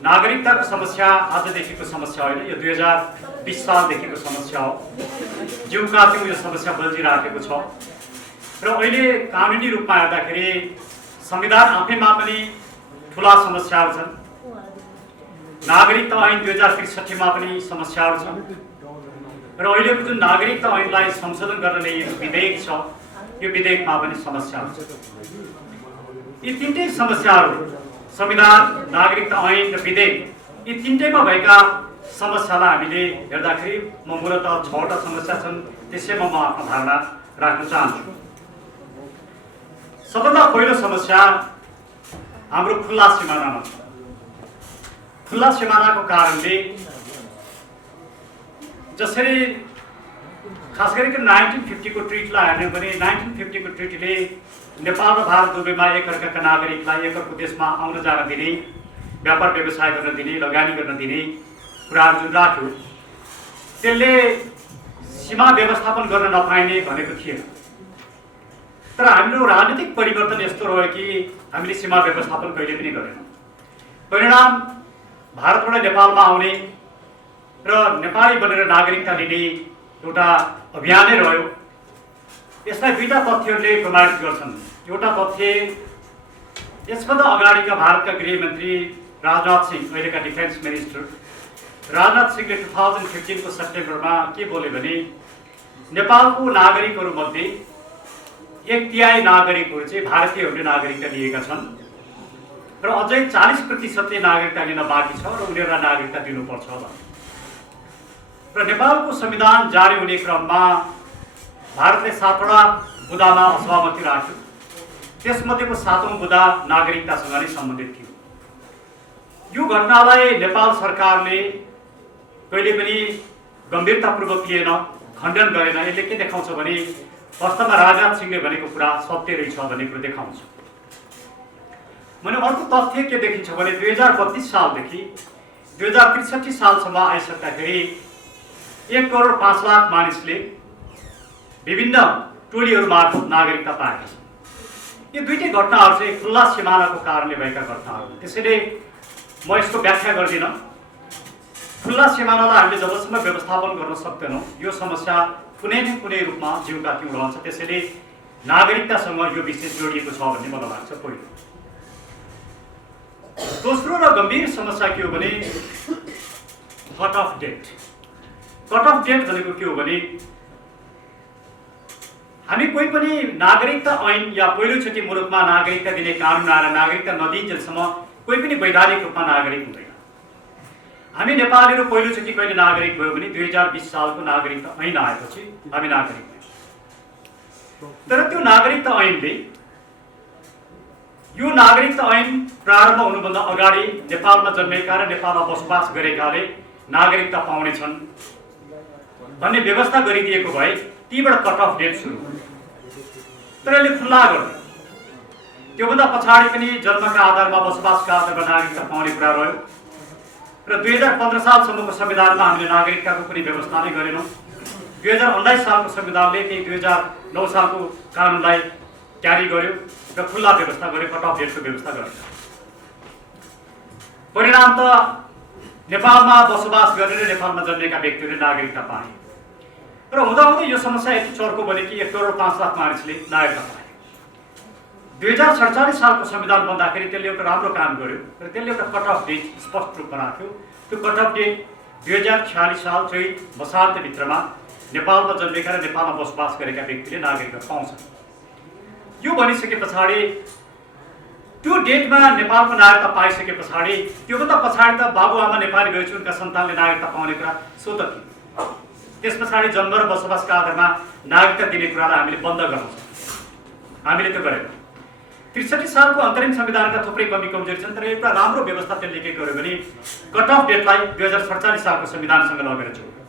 नागरिकताको समस्या आजदेखिको समस्या होइन, यो 2020 सालदेखिको समस्या हो। जिउका त्यो यो समस्या बल्झिराखेको छ र अहिले कानुनी रूपमा हेर्दाखेरि संविधान आफैमा पनि ठुला समस्याहरू छन्। नागरिकता ऐन 2063 मा पनि समस्याहरू छन् र अहिलेको जुन नागरिकता ऐनलाई संशोधन गर्न ल्याइएको विधेयक छ, यो विधेयकमा पनि समस्याहरू छन्। यी तीनटै समस्याहरू, संविधान, नागरिकता ऐन र विधेयक, यी तीनटैमा भएका समस्यालाई हामीले हेर्दाखेरि मूलतः 6वटा समस्या छन्। त्यसैमा म आफ्नो धारणा राख्न चाहन्छु। सबभन्दा पहिलो समस्या हाम्रो खुल्ला सिमानामा छ। खुल्ला सिमानाको कारणले जसरी खास गरी 1950 को ट्रिटलाई हेर्ने भने 1950 को ट्रिटीले नेपाल र भारत दुवैमा एकअर्काका नागरिकलाई एकअर्को देशमा आउन जान दिने, व्यापार व्यवसाय गर्न दिने, लगानी गर्न दिने कुराहरू जुन राख्यो, त्यसले सीमा व्यवस्थापन गर्न नपाइने भनेको थिएन। तर हाम्रो राजनीतिक परिवर्तन यस्तो रह्यो कि हामीले सीमा व्यवस्थापन कहिले पनि गरेनौँ। परिणाम भारतबाट नेपालमा आउने र नेपाली बनेर नागरिकता लिने एउटा अभियानै रह्यो। यसलाई दुईटा तथ्यहरूले प्रमाणित गर्छन्। एउटा तथ्य, यसभन्दा अगाडिका भारतका गृहमन्त्री राजनाथ सिंह, अहिलेका डिफेन्स मिनिस्टर राजनाथ सिंहले 2015 को सेप्टेम्बरमा के बोले भने नेपालको नागरिकहरूमध्ये 1/3 नागरिकहरू चाहिँ भारतीयहरूले नागरिकता लिएका छन् र अझै 40% नागरिकता लिन बाँकी छ र उनीहरूलाई नागरिकता दिनुपर्छ भने। र नेपालको संविधान जारी हुने क्रममा भारतले 7वटा बुदामा असहमति राख्यो। त्यसमध्येको 7औं बुदा नागरिकतासँग नै सम्बन्धित थियो। यो घटनालाई नेपाल सरकारले कहिले पनि गम्भीरतापूर्वक लिएन, खण्डन गरेन। यसले के देखाउँछ भने वास्तवमा राजनाथ सिंहले भनेको कुरा सत्य रहेछ भन्ने कुरो देखाउँछ। भने अर्को तथ्य के देखिन्छ भने 2032 सालदेखि 2063 सालसम्म आइसक्दाखेरि 1,05,00,000 मानिसले विभिन्न टोलीहरू मार्फत नागरिकता पाएका छन्। यो दुईटै घटनाहरू चाहिँ खुल्ला सिमानाको कारणले भएका घटनाहरू। त्यसैले म यसको व्याख्या गर्दिनँ। खुल्ला सिमानालाई हामीले जबसम्म व्यवस्थापन गर्न सक्दैनौँ, यो समस्या कुनै न कुनै रूपमा जिउका त्यौँ रहन्छ। त्यसैले नागरिकतासँग यो विशेष जोडिएको छ भन्ने मलाई लाग्छ। पहिलो। दोस्रो र गम्भीर समस्या के हो भने cut off date. Cut off date भनेको के हो भने हामी कोही पनि नागरिकता ऐन या पहिलोचोटि मुलुकमा नागरिकता दिने कानुन आएर नागरिकता नदिइन्जेलसम्म कोही पनि वैधानिक रूपमा नागरिक हुँदैन। हामी नेपालीहरू पहिलोचोटि कहिले नागरिक भयो भने 2020 सालको नागरिकता ऐन आएपछि हामी नागरिक भयौँ। तर त्यो नागरिकता ऐनले, यो नागरिकता ऐन प्रारम्भ हुनुभन्दा अगाडि नेपालमा जन्मेका र नेपालमा बसोबास गरेकाले नागरिकता पाउनेछन् भन्ने व्यवस्था गरिदिएको भए तीबाट कट अफ डेट सुरु। तर यसले खुल्ला गर्यो। त्योभन्दा पछाडि पनि जन्मका आधारमा, बसोबासका आधारमा नागरिकता पाउने कुरा रह्यो र 2015 सालसम्मको संविधानमा हामीले नागरिकताको कुनै व्यवस्था नै गरेनौँ। 2019 सालको संविधानले त्यही 2009 सालको कानुनलाई क्यारी गर्यो र खुल्ला व्यवस्था गर्यो, कट अफ डेटको व्यवस्था गर्यो। परिणाम त नेपालमा बसोबास गरेर नेपालमा जन्मेका व्यक्तिहरूले नागरिकता पाए र हुँदाहुँदै यो समस्या यति चर्को बन्यो कि 1,05,00,000 मानिसले नागरिकता पाए। 2047 सालको संविधान बन्दाखेरि त्यसले एउटा राम्रो काम गर्यो र त्यसले एउटा कट अफ डेट स्पष्ट रूपमा राख्यो। त्यो कट अफ डेट 2046 साल चैत वसान्तभित्रमा नेपालमा जन्मेका र नेपालमा बसोबास गरेका व्यक्तिले नागरिकता पाउँछन्। यो भनिसके पछाडि त्यो डेटमा नेपालको नागरिकता पाइसके पछाडि त्योभन्दा पछाडि त बाबुआमा नेपाली भएपछि उनका सन्तानले नागरिकता पाउने कुरा स्वतः थियो। त्यस पछाडि जन्म र बसोबासका आधारमा नागरिकता दिने कुरालाई हामीले बन्द गर्न सक्छौँ। हामीले त्यो गरेनौँ। 63 सालको अन्तरिम संविधानका थुप्रै कमी कमजोरी छन्, तर एउटा राम्रो व्यवस्था त्यसले के गर्यो भने कट अफ डेटलाई 2047 सालको संविधानसँग लगेर जोड्यो।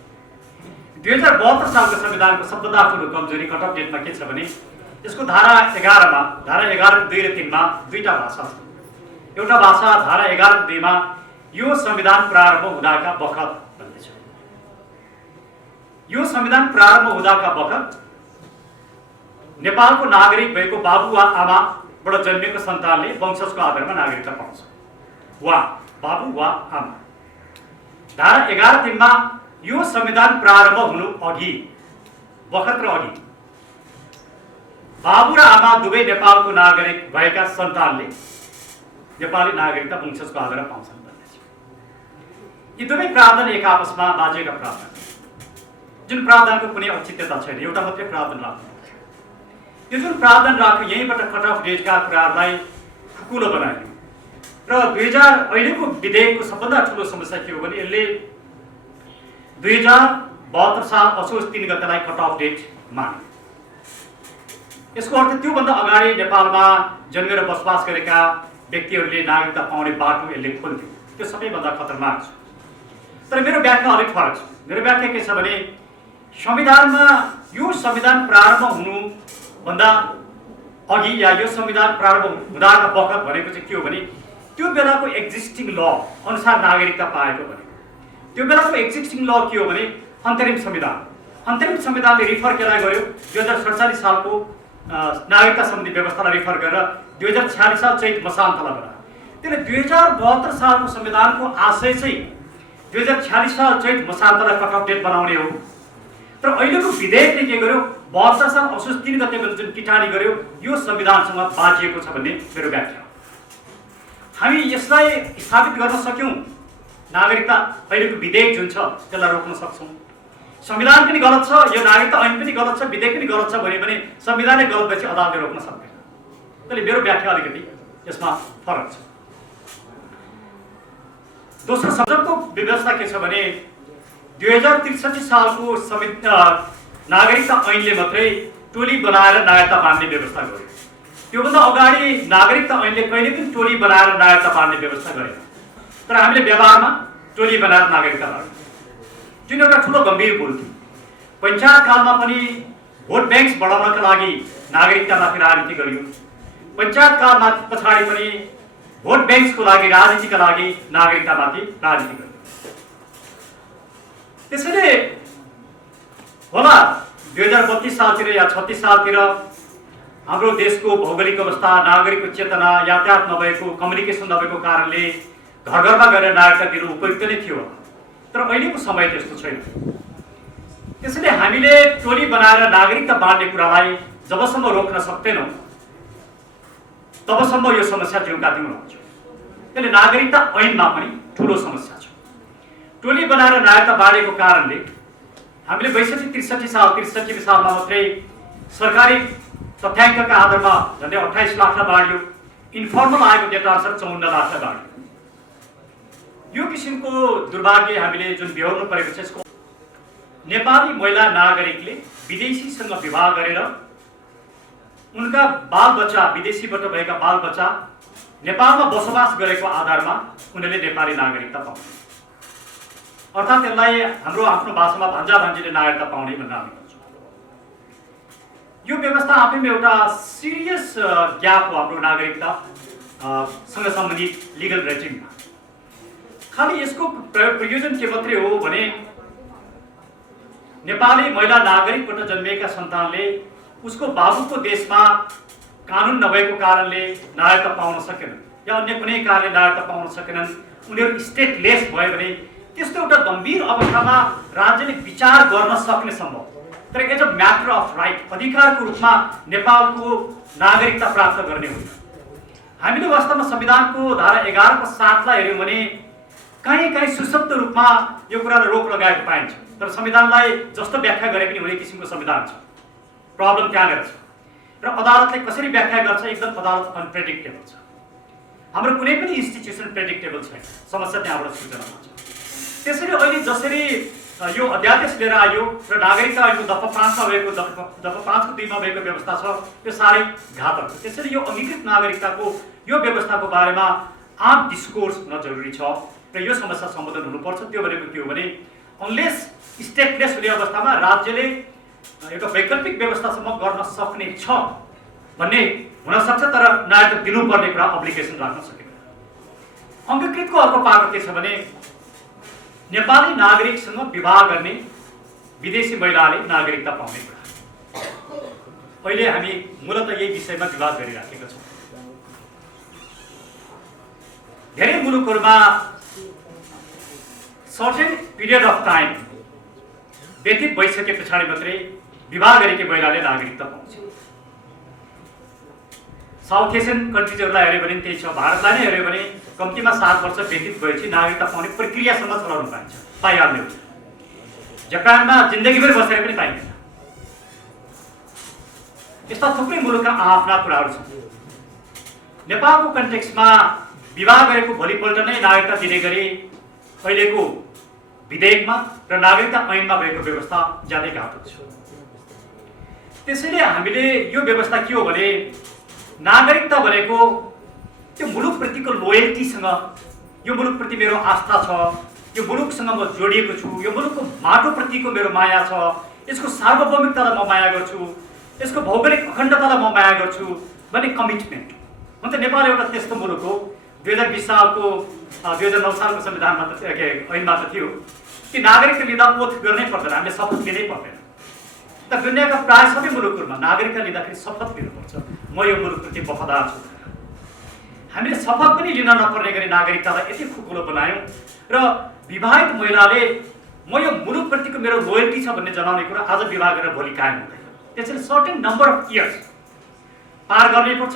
2072 सालको संविधानको सबभन्दा ठुलो कमजोरी कट अफ डेटमा के छ भने यसको धारा 11 मा, धारा 11, 2 र 3 मा दुईटा भाषा छ। एउटा भाषा धारा 11 र 2 मा यो संविधान प्रारम्भ हुँदाका बखत भन्ने छ। यो संविधान प्रारम्भ हुँदाका बखत नेपालको नागरिक भएको बाबु वा आमाबाट जन्मेको सन्तानले वंशजको आधारमा नागरिकता पाउँछ। वा बाबु वा आमा। धारा 11 मा यो संविधान प्रारम्भ हुनु अघि वखत र अघि बाबु र आमा दुवै नेपालको नागरिक भएका सन्तानले नेपाली नागरिकता वंशजको आधारमा पाउँछन् भन्ने छ। यी दुवै प्रावधान एक आपसमा बाजिएका प्रावधान जुन प्रावधानको कुनै औचित्यता छैन, एउटा मात्रै प्रावधान राख्नु। यो जुन प्रावधान राख्यो यहीँबाट कट अफ डेटका कुराहरूलाई खुकुलो बनायो र 2000 अहिलेको विधेयकको सबभन्दा ठुलो समस्या के हो भने यसले 2072 साल असोज 3 गतेलाई कट अफ डेट मान्यो। यसको अर्थ त्योभन्दा अगाडि नेपालमा जन्मेर बसोबास गरेका व्यक्तिहरूले नागरिकता पाउने बाटो यसले खोल्थ्यो। त्यो सबैभन्दा खतरनाक छ। तर मेरो व्याख्या अलिक फरक छ। मेरो व्याख्या के छ भने संविधानमा यो संविधान प्रारम्भ हुनुभन्दा अघि या यो संविधान प्रारम्भ हुँदाका बखत भनेको चाहिँ के हो भने त्यो बेलाको एक्जिस्टिङ ल अनुसार नागरिकता पाएको भने त्यो बेलाको एक्जिस्टिङ ल के हो भने अन्तरिम संविधान। अन्तरिम संविधानले रिफर केलाई गर्यो 2047 सालको नागरिकता सम्बन्धी व्यवस्थालाई रिफर गरेर 2046 साल चैत मसान्तला बनायो। त्यसले 2072 सालको संविधानको आशय चाहिँ 2046 साल चैत मसान्तला कट अफ डेट बनाउने हो। तर अहिलेको विधेयकले के गर्यो 72 साल असोज 3 गते जुन टिटानी गर्यो यो संविधानसँग बाजिएको छ भन्ने मेरो व्याख्या हो। हामी यसलाई स्थापित गर्न सक्यौं, नागरिकता अहिलेको विधेयक जुन छ त्यसलाई रोक्न सक्छौं। संविधान पनि गलत छ, यो नागरिकता ऐन पनि गलत छ, विधेयक पनि गलत छ भने संविधानै गलत भएपछि अदालतले रोक्न सक्दैन। त्यसले मेरो व्याख्या अलिकति यसमा फरक छ। दोस्रो संसदको व्यवस्था के छ भने 2063 सालको नागरिकता ऐनले मात्रै टोली बनाएर नागरिकता बाँड्ने व्यवस्था गर्यो। त्योभन्दा अगाडि नागरिकता ऐनले कहिले पनि टोली बनाएर नागरिकता बाँड्ने व्यवस्था गरेन। तर हामीले व्यवहारमा टोली बनाएर नागरिकता बाँड्यौँ, जुन एउटा ठुलो गम्भीर भूल थियो। पञ्चायत कालमा पनि भोट ब्याङ्क बढाउनका लागि नागरिकतामाथि राजनीति गरियो। पञ्चायत कालमा पछाडि पनि भोट ब्याङ्कको लागि राजनीतिका लागि नागरिकतामाथि राजनीति गरियो। त्यसैले होला 2032 सालतिर या 36 सालतिर हाम्रो देशको भौगोलिक अवस्था, नागरिकको चेतना, यातायात नभएको, कम्युनिकेसन नभएको कारणले घर घरमा गएर नागरिकता दिनु उपयुक्त नै थियो। तर अहिलेको समय त्यस्तो छैन। त्यसैले हामीले टोली बनाएर नागरिकता बाँड्ने कुरालाई जबसम्म रोक्न सक्दैनौँ तबसम्म यो समस्या जिउँका दिउँ रहन्छ। त्यसले नागरिकता ऐनमा पनि ठुलो समस्या छ। टोली बनाएर नागरिकता बाँडेको कारणले हामीले 62-63 सालमा मात्रै सरकारी तथ्याङ्कका आधारमा झन्डै 28 लाखलाई बाँड्यो। इन्फर्मल आएको डेटा अनुसार 54 लाखलाई बाँड्यो। यो किसिमको दुर्भाग्य हामीले जुन बेहोर्नु परेको छ यसको नेपाली महिला नागरिकले विदेशीसँग विवाह गरेर उनका बालबच्चा विदेशीबाट भएका बालबच्चा नेपालमा बसोबास गरेको आधारमा उनीहरूले नेपाली नागरिकता पाउँछ। अर्थात् यसलाई हाम्रो आफ्नो भाषामा भान्जा भान्जीले नागरिकता पाउने भनेर हामी भन्छौँ। यो व्यवस्था आफैमा एउटा सिरियस ग्याप हो हाम्रो नागरिकतासँग सम्बन्धित लिगल रेजिममा। खालि यसको प्रयोजन के मात्रै हो भने नेपाली महिला नागरिकबाट जन्मिएका सन्तानले उसको बाबुको देशमा कानुन नभएको कारणले नागरिकता पाउन सकेनन् या अन्य कुनै कारणले नागरिकता पाउन सकेनन्, उनीहरू स्टेटलेस भयो भने त्यस्तो एउटा गम्भीर अवस्थामा राज्यले विचार गर्न सक्ने सम्भव। तर as a matter of right अधिकारको रूपमा नेपालको नागरिकता प्राप्त गर्ने होइन। हामीले वास्तवमा संविधानको धारा 11 को 7 लाई हेर्यौँ भने कहीँ सुशब्द रूपमा यो कुरालाई रोक लगाएको पाइन्छ। तर संविधानलाई जस्तो व्याख्या गरे पनि हुने किसिमको संविधान छ। प्रब्लम त्यहाँनिर छ र अदालतले कसरी व्याख्या गर्छ एकदम अदालत अनप्रेडिक्टेबल छ। हाम्रो कुनै पनि इन्स्टिट्युसन प्रेडिक्टेबल छैन, समस्या त्यहाँबाट सूचना हुन्छ। त्यसैले अहिले जसरी यो अध्यादेश लिएर आयो र नागरिकता ऐनको दफा 5 मा भएको दफा 5 को 2 मा भएको व्यवस्था छ यो साह्रै घातक हो। त्यसैले यो अङ्गीकृत नागरिकताको यो व्यवस्थाको बारेमा आम डिस्कोर्स हुन जरुरी छ र यो समस्या सम्बोधन हुनुपर्छ। त्यो भनेको के हो भने अनलेस स्टेटलेस हुने अवस्थामा राज्यले एउटा वैकल्पिक व्यवस्थासम्म गर्न सक्ने छ भन्ने हुन सक्छ, तर नागरिकता दिनुपर्ने कुरा अब्लिगेसन राख्न सकिँदैन। अङ्गीकृतको अर्को पाटो के छ भने नेपाली नागरिकसँग विवाह गर्ने विदेशी महिलाले नागरिकता पाउने कुरा। अहिले हामी मूलतः यही विषयमा विवाद गरिराखेका छौँ। धेरै मुलुकहरूमा सर्टेन पिरियड अफ टाइम व्यतीत भइसके पछाडि मात्रै विवाह गरेकी महिलाले नागरिकता पाउँछ। साउथ एसियन कन्ट्रिजहरूलाई हेऱ्यो भने त्यही छ। भारतलाई नै हेऱ्यो भने कम्तीमा 7 वर्ष व्यतीत भएपछि नागरिकता पाउने प्रक्रियासम्म चलाउनु पाइहाल्ने हुन्छ। जापानमा जिन्दगीभर बसेर पनि पाइँदैन। यस्ता थुप्रै मुलुकका आफ्ना कुराहरू छन्। नेपालको कन्टेक्स्टमा विवाह गरेको भोलिपल्ट नै नागरिकता दिने गरी अहिलेको विधेयकमा र नागरिकता ऐनमा भएको व्यवस्था ज्यादै घातक छ। त्यसैले हामीले यो व्यवस्था के हो भने नागरिकता भनेको त्यो मुलुकप्रतिको लोयल्टीसँग, यो मुलुकप्रति मेरो आस्था छ, यो मुलुकसँग म जोडिएको छु, यो मुलुकको माटोप्रतिको मेरो माया छ, यसको सार्वभौमिकतालाई म माया गर्छु, यसको भौगोलिक अखण्डतालाई म माया गर्छु भन्ने कमिटमेन्ट हुन्छ। नेपाल एउटा त्यस्तो मुलुक हो। 2020 सालको 2009 सालको संविधानमा त ऐनमा त थियो कि नागरिकता लिँदा ओथ गर्नै पर्दैन, हामीले शपथ लिनै पर्दैन। त दुनियाँका प्राय सबै मुलुकहरूमा नागरिकता लिँदाखेरि शपथ लिनुपर्छ, म यो मुलुकप्रति वफादार छु। हामीले शपथ पनि लिन नपर्ने गरी नागरिकतालाई यति खुकुलो बनायौँ र विवाहित महिलाले म यो मुलुकप्रतिको मेरो लोयल्टी छ भन्ने जनाउने कुरा आज विवाह गरेर भोलि कायम हुँदैन। त्यसैले सर्टेन नम्बर अफ इयर्स पार गर्नै पर्छ।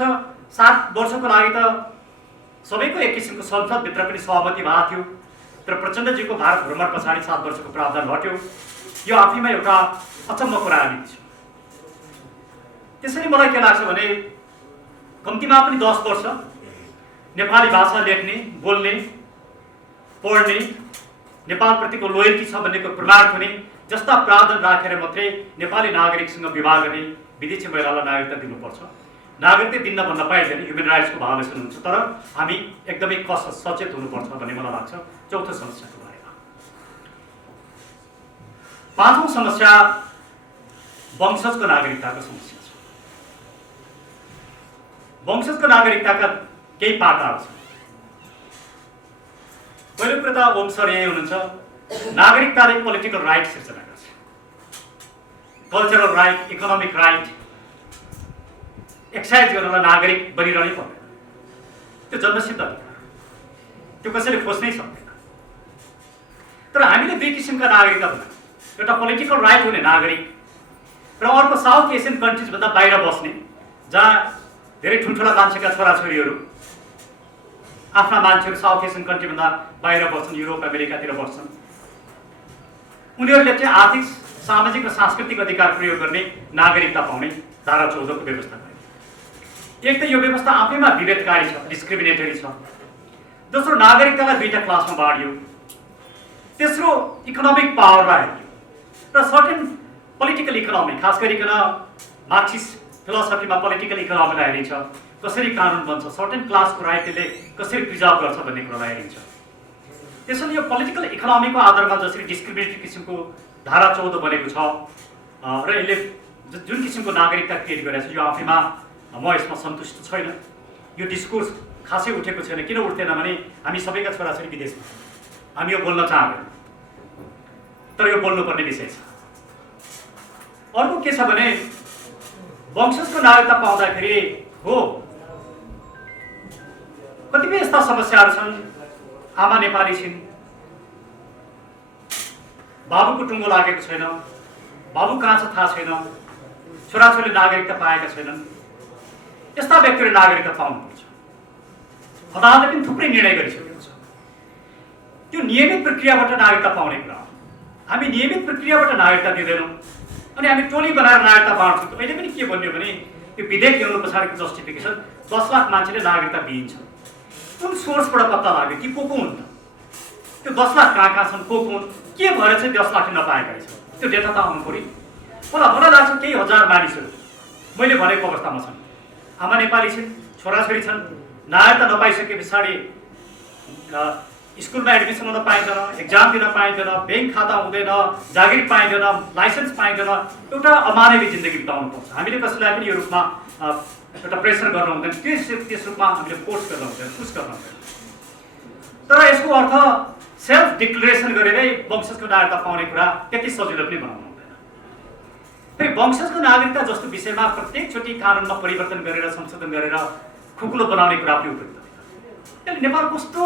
7 वर्षको लागि त सबैको एक किसिमको संसदभित्र पनि सहमति भएको थियो, तर प्रचण्डजीको भारत भ्रमण पछाडि 7 वर्षको प्रावधान हट्यो। यो आफैमा एउटा अचम्मको राजनीति छ। त्यसैले मलाई के लाग्छ भने कम्तीमा पनि 10 वर्ष नेपाली भाषा लेख्ने, बोल्ने, पढ्ने, नेपालप्रतिको लोयल्टी छ भन्नेको प्रमाण हुने जस्ता प्रावधान राखेर मात्रै नेपाली नागरिकसँग विवाह गर्ने विदेशी महिलालाई नागरिकता दिनुपर्छ। नागरिकता दिन भन्न पाइँदैन, ह्युमन राइट्सको भावलेसन हुन्छ, तर हामी एकदमै सचेत हुनुपर्छ भन्ने मलाई लाग्छ। चौथो समस्याको बारेमा। 5औं समस्या वंशजको नागरिकताको समस्या छ। वंशजको नागरिकताका केही पाटाहरू छन्। पहिलो कुरा त ओम सर यही हुनुहुन्छ। नागरिकताले पोलिटिकल राइट सिर्जना गर्छ, cultural right, economic right exercise गर्नलाई नागरिक बनिरहनै पर्दैन। त्यो जन्मसिद्ध अधिकार, त्यो कसैले खोज्नै सक्दैन। तर हामीले दुई किसिमका नागरिकता बनायौँ, एउटा पोलिटिकल राइट हुने नागरिक र अर्को साउथ एसियन कन्ट्रिजभन्दा बाहिर बस्ने, जहाँ धेरै ठुल्ठुला मान्छेका छोराछोरीहरू आफ्ना मान्छेहरू साउथ एसियन कन्ट्रीभन्दा बाहिर बस्छन्, युरोप अमेरिकातिर बस्छन्। उनीहरूले चाहिँ आर्थिक, सामाजिक र सांस्कृतिक अधिकार प्रयोग गर्ने, नागरिकता पाउने धारा 14 को व्यवस्था गरे। एक त यो व्यवस्था आफैमा विभेदकारी छ, डिस्क्रिमिनेटरी छ। दोस्रो, नागरिकतालाई दुईटा क्लासमा बाँडियो। तेस्रो, इकोनोमिक पावरलाई हेरियो र सर्टेन पोलिटिकल इकोनोमी, खास गरिकन मार्क्सिस्ट फिलोसफीमा पोलिटिकल इकोनोमीलाई हेरिन्छ। कसरी कानुन बन्छ, सर्टेन क्लासको राइटले कसरी प्रिजर्भ गर्छ भन्ने कुरालाई हेरिन्छ। त्यसैले यो पोलिटिकल इकोनोमीको आधारमा जसरी डिस्क्रिमिनेटरी किसिमको धारा 14 बनेको छ र यसले जुन किसिमको नागरिकता क्रिएट गरेको छ, यो आफैमा म यसमा सन्तुष्ट छैन। यो डिस्कोर्स खासै उठेको छैन। किन उठ्दैन भने हामी सबैका छोराछोरी विदेशमा छन्, हामी यो बोल्न चाहँदैनौँ, तर यो बोल्नुपर्ने विषय छ। अर्को के छ भने वंशजको नागरिकता पाउँदाखेरि हो कतिपय यस्ता समस्याहरू छन्। आमा नेपाली छिन्, बाबुको टुङ्गो लागेको छैन, बाबु कहाँ छ थाहा छैन, छोराछोरीले नागरिकता पाएका छैनन्। यस्ता व्यक्तिले नागरिकता पाउनुपर्छ। अदालतले पनि थुप्रै निर्णय गरिसकेको छ। त्यो नियमित प्रक्रियाबाट नागरिकता पाउने कुरा हो। हामी नियमित प्रक्रियाबाट नागरिकता दिँदैनौँ अनि हामी टोली बनाएर नागरिकता बाँड्छौँ। अहिले पनि के भन्यो भने यो विधेयक ल्याउनु पछाडिको जस्टिफिकेसन 10 लाख मान्छेले नागरिकता दिइन्छ। कुन सोर्सबाट पत्ता लाग्यो कि को हुन् त? त्यो 10 लाख कहाँ छन्, को हुन्, के भएर चाहिँ 10 लाख नपाएका रहेछ, त्यो डेटा त आउनु पऱ्यो। मलाई लाग्छ केही हजार मानिसहरू मैले भनेको अवस्थामा छन्। आमा नेपाली छिन्, छोराछोरी छन्, नागरिकता नपाइसके पछाडि स्कुलमा एडमिसन हुन पाइँदैन, एक्जाम दिन पाइँदैन, ब्याङ्क खाता हुँदैन, जागिर पाइँदैन, लाइसेन्स पाइँदैन, एउटा अमानवीय जिन्दगी बिताउनु पर्छ। हामीले कसैलाई पनि यो रूपमा एउटा प्रेसर गर्न हुँदैन, त्यस रूपमा हामीले फोर्स गर्न हुँदैन, पुस गर्न हुँदैन। तर यसको अर्थ सेल्फ डिक्लेरेसन गरेरै वंशजको नागरिकता पाउने कुरा त्यति सजिलो पनि बनाउनु हुँदैन। फेरि वंशजको नागरिकता जस्तो विषयमा प्रत्येकचोटि कानुनमा परिवर्तन गरेर संशोधन गरेर खुकुलो बनाउने कुरा पनि उपयुक्त होइन। नेपाल कस्तो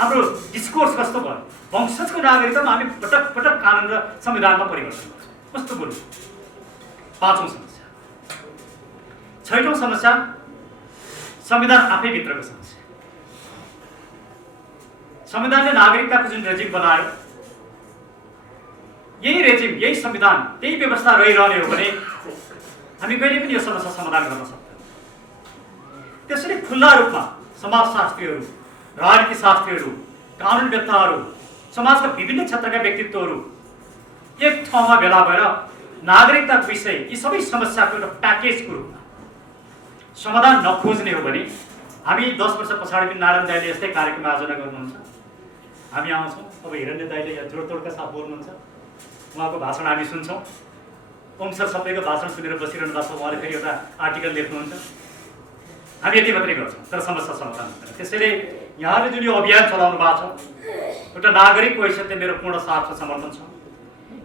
हाम्रो डिस्कोर्स कस्तो भयो? वंशजको नागरिकतामा हामी पटक पटक कानुन र संविधानमा परिवर्तन गर्छौँ। कस्तो बोल्नु? पाँचौं समस्या। छैटौं समस्या संविधान आफै भित्रको समस्या। संविधानले नागरिकताको जुन रेजिम बनायो, यही रेजिम, यही संविधान, त्यही व्यवस्था रहिरहने हो भने हामी कहिले पनि यो समस्या समाधान गर्न सक्दैनौँ। त्यसैले खुल्ला रूपमा समाजशास्त्रीहरू, राजनीतिशास्त्रीहरू, कानुनवेत्ताहरू, समाजका विभिन्न क्षेत्रका व्यक्तित्वहरू एक ठाउँमा भेला भएर नागरिकताको विषय, यी सबै समस्याको एउटा प्याकेजको रूपमा समाधान नखोज्ने हो भने हामी 10 वर्ष पछाडि पनि नारायण दाइले यस्तै कार्यक्रम आयोजना गर्नुहुन्छ, हामी आउँछौँ। अब हिरण्य दाइले यहाँ जोडतोडका साथ बोल्नुहुन्छ, उहाँको भाषण हामी सुन्छौँ। ओम सर सबैको भाषण सुनेर बसिरहनु भएको छ, उहाँले फेरि एउटा आर्टिकल लेख्नुहुन्छ, हामी यति मात्रै गर्छौँ, तर समस्या समाधान हुँदैन। त्यसैले यहाँले जुन यो अभियान चलाउनु भएको छ, एउटा नागरिकको हैसियतले मेरो पूर्ण साथ र समर्थन छ।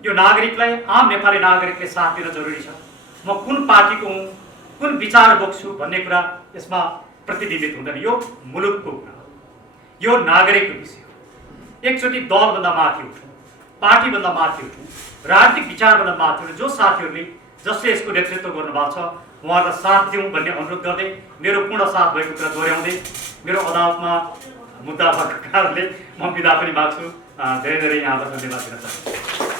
यो नागरिकलाई, आम नेपाली नागरिकले साथ दिन जरुरी छ। म कुन पार्टीको हुँ, कुन विचार बोक्छु भन्ने कुरा यसमा प्रतिबिम्बित हुँदैन। यो मुलुकको कुरा हो, यो नागरिकको विषय हो। एकचोटि दलभन्दा माथि उठौँ, पार्टीभन्दा माथि उठौँ, राजनीतिक विचारभन्दा माथि उठौँ। जो साथीहरूले, जसले यसको नेतृत्व गर्नुभएको छ, उहाँलाई साथ दिउँ भन्ने अनुरोध गर्दै, मेरो पूर्ण साथ भएको कुरा दोहोऱ्याउँदै, मेरो अदालतमा मुद्दा भएको कारणले म बिदा पनि माग्छु। धेरै धेरै यहाँलाई धन्यवाद दिन चाहन्छु।